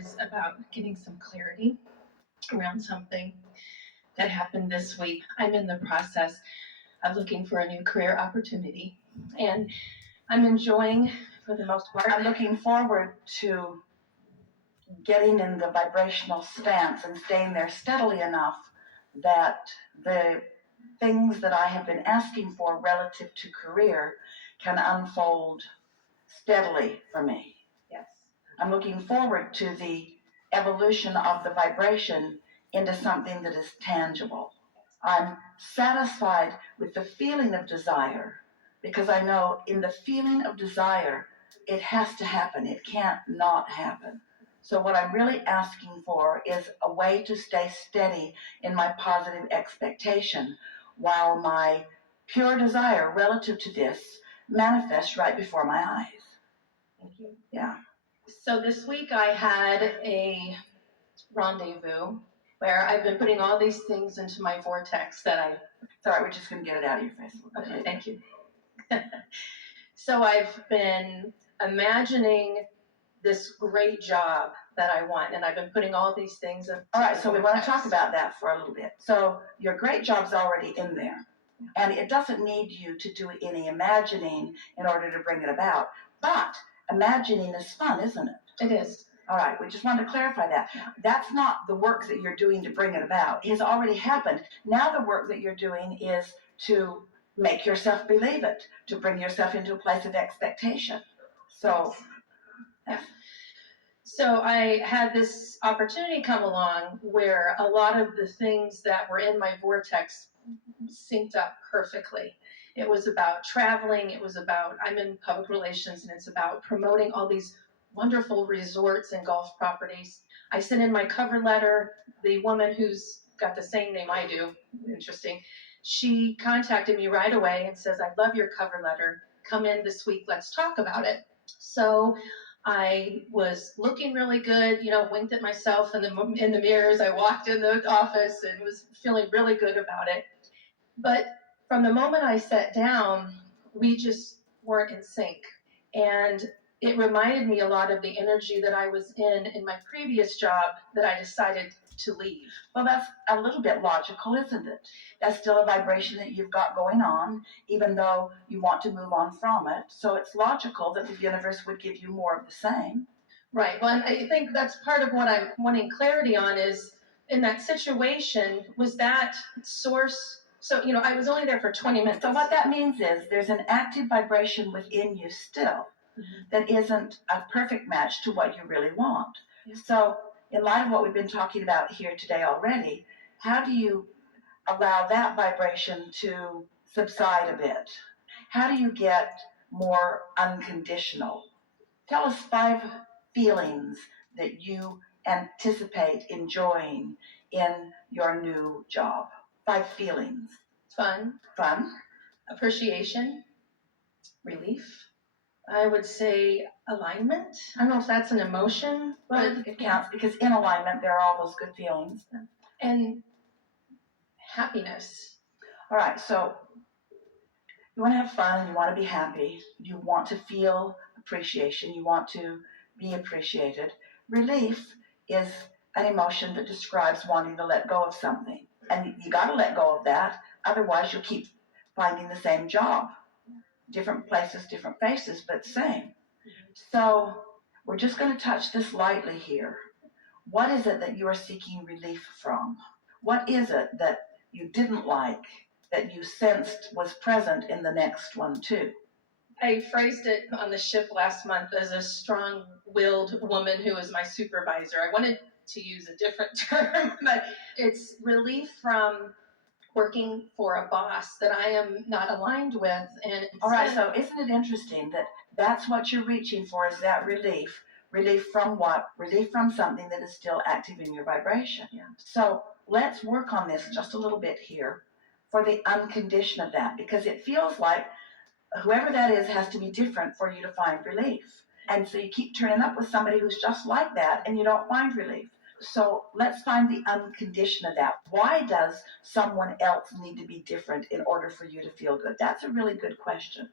is about getting some clarity around something that happened this week. I'm in the process of looking for a new career opportunity, and I'm enjoying, for the most part. I'm looking forward to getting in the vibrational stance and staying there steadily enough that the things that I have been asking for relative to career can unfold steadily for me. Yes. I'm looking forward to the evolution of the vibration into something that is tangible. I'm satisfied with the feeling of desire because I know in the feeling of desire, it has to happen. It can't not happen. So what I'm really asking for is a way to stay steady in my positive expectation while my pure desire relative to this manifests right before my eyes. Thank you. Yeah. So this week I had a rendezvous where I've been putting all these things into my vortex that I... It's all right, we're just going to get it out of your face. Okay, thank you. So I've been imagining this great job that I want, and I've been putting all these things in. All right, so we want to talk about that for a little bit. So your great job's already in there, and it doesn't need you to do any imagining in order to bring it about. But imagining is fun, isn't it? It is. All right, we just wanted to clarify that. That's not the work that you're doing to bring it about. It has already happened. Now the work that you're doing is to make yourself believe it, to bring yourself into a place of expectation. So, yeah. So I had this opportunity come along where a lot of the things that were in my vortex synced up perfectly. It was about traveling. It was about, I'm in public relations, and it's about promoting all these wonderful resorts and golf properties. I sent in my cover letter. The woman who's got the same name I do, interesting, she contacted me right away and says, I love your cover letter. Come in this week. Let's talk about it. So I was looking really good, winked at myself in the mirrors. I walked in the office and was feeling really good about it. But from the moment I sat down, we just weren't in sync. And it reminded me a lot of the energy that I was in my previous job that I decided to leave. Well, that's a little bit logical, isn't it? That's still a vibration that you've got going on, even though you want to move on from it. So it's logical that the universe would give you more of the same. Right. Well, and I think that's part of what I'm wanting clarity on is, in that situation, was that source... So, I was only there for 20 minutes. So what that means is there's an active vibration within you still that isn't a perfect match to what you really want. Yeah. So in light of what we've been talking about here today already, how do you allow that vibration to subside a bit? How do you get more unconditional? Tell us 5 feelings that you anticipate enjoying in your new job. 5 feelings. Fun. Appreciation. Relief. I would say alignment. I don't know if that's an emotion, but it counts because in alignment there are all those good feelings. And happiness. All right, so you want to have fun, you want to be happy, you want to feel appreciation, you want to be appreciated. Relief is an emotion that describes wanting to let go of something. And you got to let go of that, otherwise you'll keep finding the same job. Different places, different faces, but same. So we're just going to touch this lightly here. What is it that you are seeking relief from? What is it that you didn't like, that you sensed was present in the next one too? I phrased it on the ship last month as a strong-willed woman who was my supervisor. I wanted to use a different term, but it's relief from working for a boss that I am not aligned with. And all right, so isn't it interesting that that's what you're reaching for, is that relief? Relief from what? Relief from something that is still active in your vibration. Yeah. So let's work on this just a little bit here for the unconditioned of that, because it feels like whoever that is has to be different for you to find relief. And so you keep turning up with somebody who's just like that and you don't find relief. So let's find the unconditioned of that. Why does someone else need to be different in order for you to feel good? That's a really good question.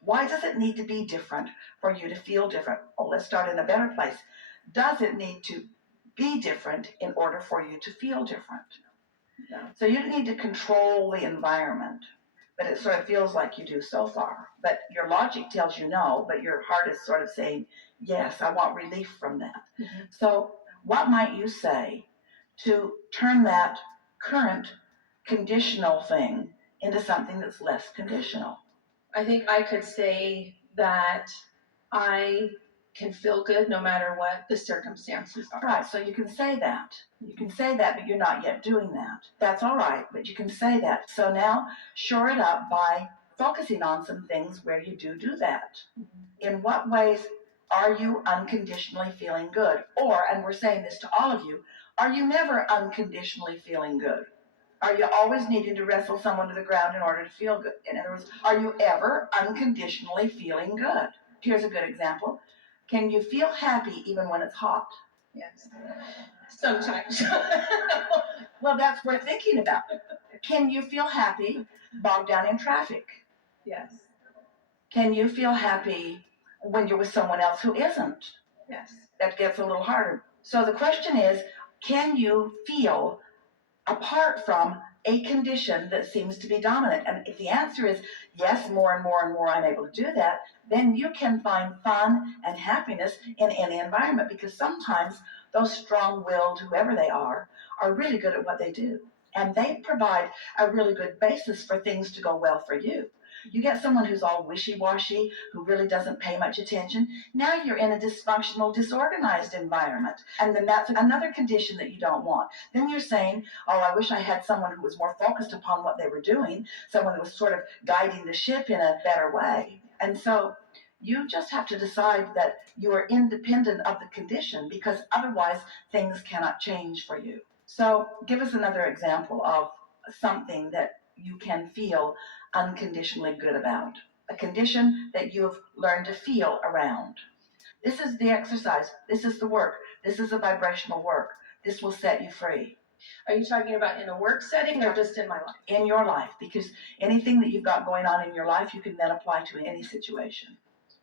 Why does it need to be different for you to feel different? Oh, let's start in a better place. does it need to be different in order for you to feel different? No. So you don't need to control the environment, but it sort of feels like you do so far. But your logic tells you no, but your heart is sort of saying, yes, I want relief from that. Mm-hmm. So what might you say to turn that current conditional thing into something that's less conditional? I think I could say that I can feel good no matter what the circumstances are. Right, so you can say that. You can say that, but you're not yet doing that. That's all right, but you can say that. So now shore it up by focusing on some things where you do that. In what ways are you unconditionally feeling good? Or, and we're saying this to all of you, are you never unconditionally feeling good? Are you always needing to wrestle someone to the ground in order to feel good? In other words, are you ever unconditionally feeling good? Here's a good example. Can you feel happy even when it's hot? Yes. Sometimes. Well, that's worth thinking about. Can you feel happy bogged down in traffic? Yes. Can you feel happy when you're with someone else who isn't? Yes. That gets a little harder. So the question is, can you feel apart from a condition that seems to be dominant? And if the answer is yes, more and more and more I'm able to do that, then you can find fun and happiness in any environment, because sometimes those strong-willed, whoever they are really good at what they do. And they provide a really good basis for things to go well for you. You get someone who's all wishy-washy, who really doesn't pay much attention. Now you're in a dysfunctional, disorganized environment. And then that's another condition that you don't want. Then you're saying, oh, I wish I had someone who was more focused upon what they were doing, someone who was sort of guiding the ship in a better way. And so you just have to decide that you are independent of the condition, because otherwise things cannot change for you. So give us another example of something that you can feel unconditionally good about, a condition that you've learned to feel around. This is the exercise. This is the work. This is the vibrational work. This will set you free. Are you talking about in a work setting or just in my life? In your life, because anything that you've got going on in your life, you can then apply to any situation.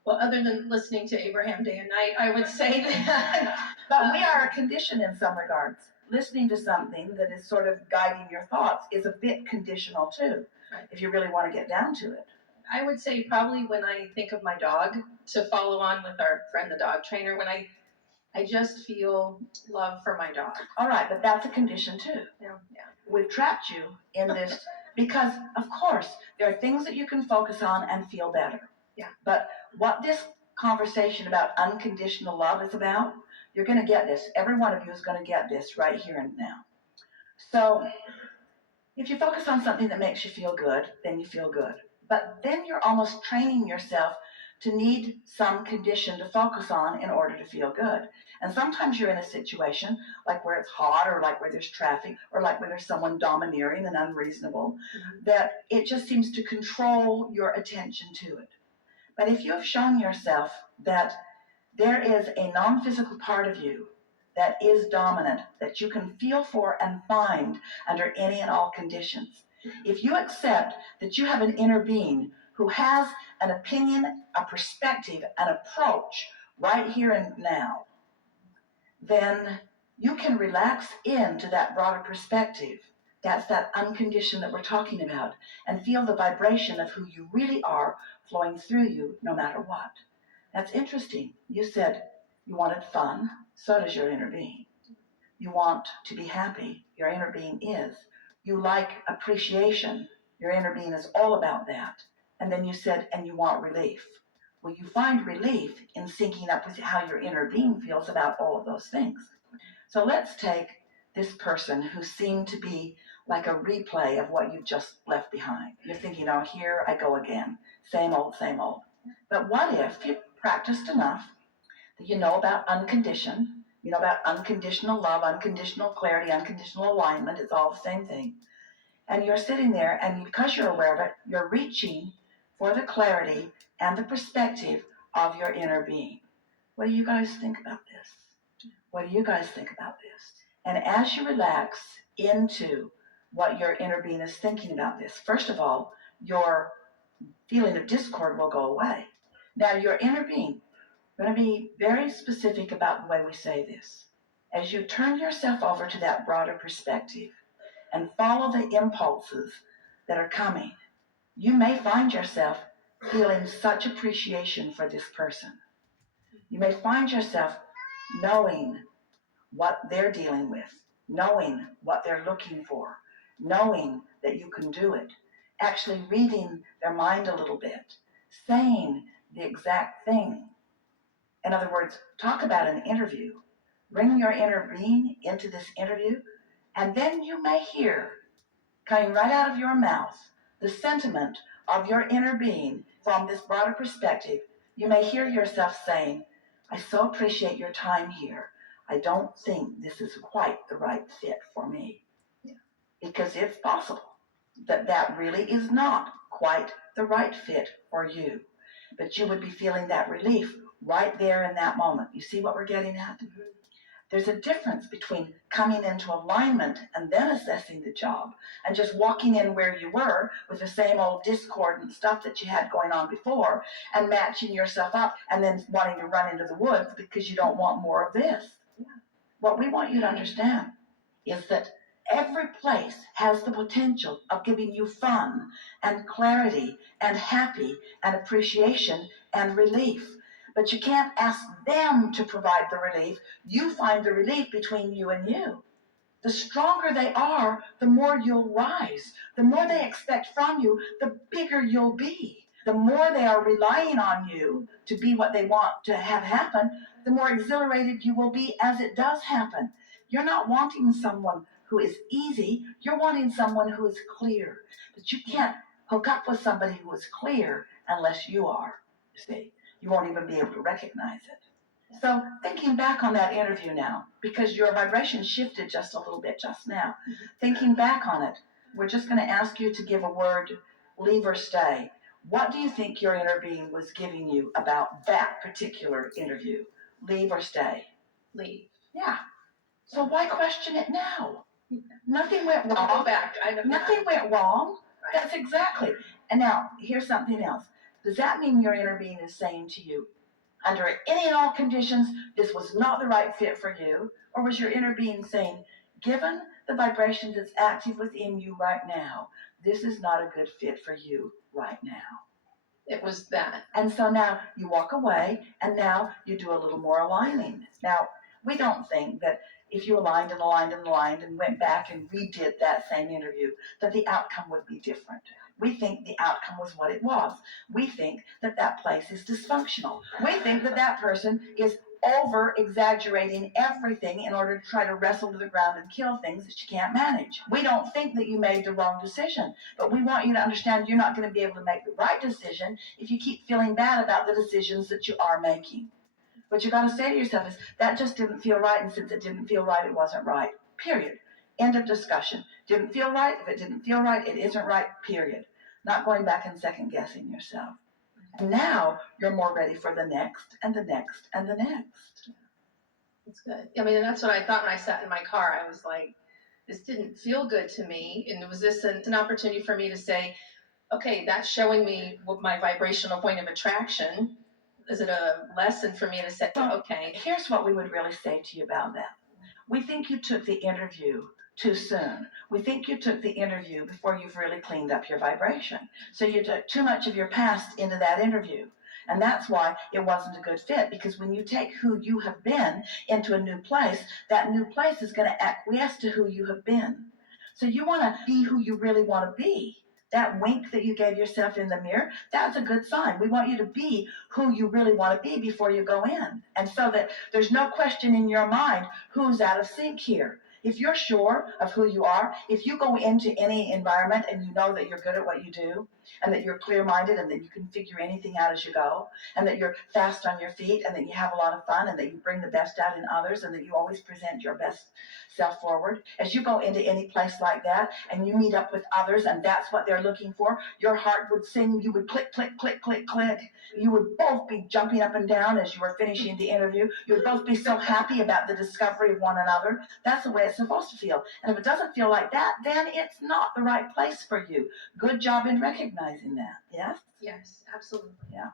Well, other than listening to Abraham day and night, I would say that. But we are a condition in some regards. Listening to something that is sort of guiding your thoughts is a bit conditional too, right, if you really want to get down to it. I would say probably when I think of my dog, to follow on with our friend the dog trainer, when I just feel love for my dog. All right, but that's a condition too. Yeah. We've trapped you in this because, of course, there are things that you can focus on and feel better. Yeah. But what this conversation about unconditional love is about, you're going to get this. Every one of you is going to get this right here and now. So if you focus on something that makes you feel good, then you feel good. But then you're almost training yourself to need some condition to focus on in order to feel good. And sometimes you're in a situation like where it's hot, or like where there's traffic, or like where there's someone domineering and unreasonable, that it just seems to control your attention to it. But if you have shown yourself that there is a non-physical part of you that is dominant, that you can feel for and find under any and all conditions, if you accept that you have an inner being who has an opinion, a perspective, an approach right here and now, then you can relax into that broader perspective. That's that unconditioned that we're talking about, and feel the vibration of who you really are flowing through you no matter what. That's interesting. You said you wanted fun, so does your inner being. You want to be happy, your inner being is. You like appreciation, your inner being is all about that. And then you said, and you want relief. Well, you find relief in syncing up with how your inner being feels about all of those things. So let's take this person who seemed to be like a replay of what you've just left behind. You're thinking, oh, here I go again. Same old, same old. But what if you practiced enough that you know about unconditioned, you know about unconditional love, unconditional clarity, unconditional alignment, it's all the same thing. And you're sitting there, and because you're aware of it, you're reaching for the clarity and the perspective of your inner being. What do you guys think about this? What do you guys think about this? And as you relax into what your inner being is thinking about this, first of all, your feeling of discord will go away. Now, your inner being, I'm going to be very specific about the way we say this. As you turn yourself over to that broader perspective and follow the impulses that are coming, you may find yourself feeling such appreciation for this person. You may find yourself knowing what they're dealing with, knowing what they're looking for, knowing that you can do it, actually reading their mind a little bit, saying the exact thing. In other words, talk about an interview. Bring your inner being into this interview, and then you may hear, coming right out of your mouth, the sentiment of your inner being from this broader perspective. You may hear yourself saying, I so appreciate your time here. I don't think this is quite the right fit for me. Yeah. Because it's possible that that really is not quite the right fit for you. But you would be feeling that relief right there in that moment. You see what we're getting at? Mm-hmm. There's a difference between coming into alignment and then assessing the job and just walking in where you were with the same old discordant stuff that you had going on before and matching yourself up and then wanting to run into the woods because you don't want more of this. Yeah. What we want you to understand is that every place has the potential of giving you fun and clarity and happy and appreciation and relief. But you can't ask them to provide the relief. You find the relief between you and you. The stronger they are, the more you'll rise. The more they expect from you, the bigger you'll be. The more they are relying on you to be what they want to have happen, the more exhilarated you will be as it does happen. You're not wanting someone who is easy. You're wanting someone who is clear. But you can't hook up with somebody who is clear unless you are, you see. You won't even be able to recognize it. So thinking back on that interview now, because your vibration shifted just a little bit just now, thinking back on it, we're just going to ask you to give a word, leave or stay. What do you think your inner being was giving you about that particular interview? Leave or stay? Leave. Yeah. So why question it now? Nothing went wrong. I'll go back. Nothing went wrong. Right. That's exactly. And now, here's something else. Does that mean your inner being is saying to you, under any and all conditions, this was not the right fit for you? Or was your inner being saying, given the vibration that's active within you right now, this is not a good fit for you right now? It was that. And so now you walk away, and now you do a little more aligning. Now, we don't think that if you aligned and went back and redid that same interview, that the outcome would be different. We think the outcome was what it was. We think that that place is dysfunctional. We think that that person is over-exaggerating everything in order to try to wrestle to the ground and kill things that you can't manage. We don't think that you made the wrong decision, but we want you to understand you're not going to be able to make the right decision if you keep feeling bad about the decisions that you are making. What you got to say to yourself is, that just didn't feel right, and since it didn't feel right, it wasn't right. Period. End of discussion. Didn't feel right. If it didn't feel right, it isn't right. Period. Not going back and second guessing yourself. And now you're more ready for the next and the next and the next. That's good. I mean, and that's what I thought when I sat in my car. I was like, this didn't feel good to me. And was this an opportunity for me to say, okay, that's showing me what my vibrational point of attraction. Is it a lesson for me to say, okay? Here's what we would really say to you about that. We think you took the interview too soon. We think you took the interview before you've really cleaned up your vibration. So you took too much of your past into that interview. And that's why it wasn't a good fit, because when you take who you have been into a new place, that new place is going to acquiesce to who you have been. So you want to be who you really want to be. That wink that you gave yourself in the mirror, that's a good sign. We want you to be who you really want to be before you go in. And so that there's no question in your mind who's out of sync here. If you're sure of who you are, if you go into any environment and you know that you're good at what you do, and that you're clear-minded, and that you can figure anything out as you go, and that you're fast on your feet, and that you have a lot of fun, and that you bring the best out in others, and that you always present your best self forward, as you go into any place like that, and you meet up with others, and that's what they're looking for, your heart would sing, you would click, click, click, click, click. You would both be jumping up and down as you were finishing the interview. You would both be so happy about the discovery of one another. That's the way it's supposed to feel. And if it doesn't feel like that, then it's not the right place for you. Good job in recognizing that. Yes? Yes, absolutely. Yeah.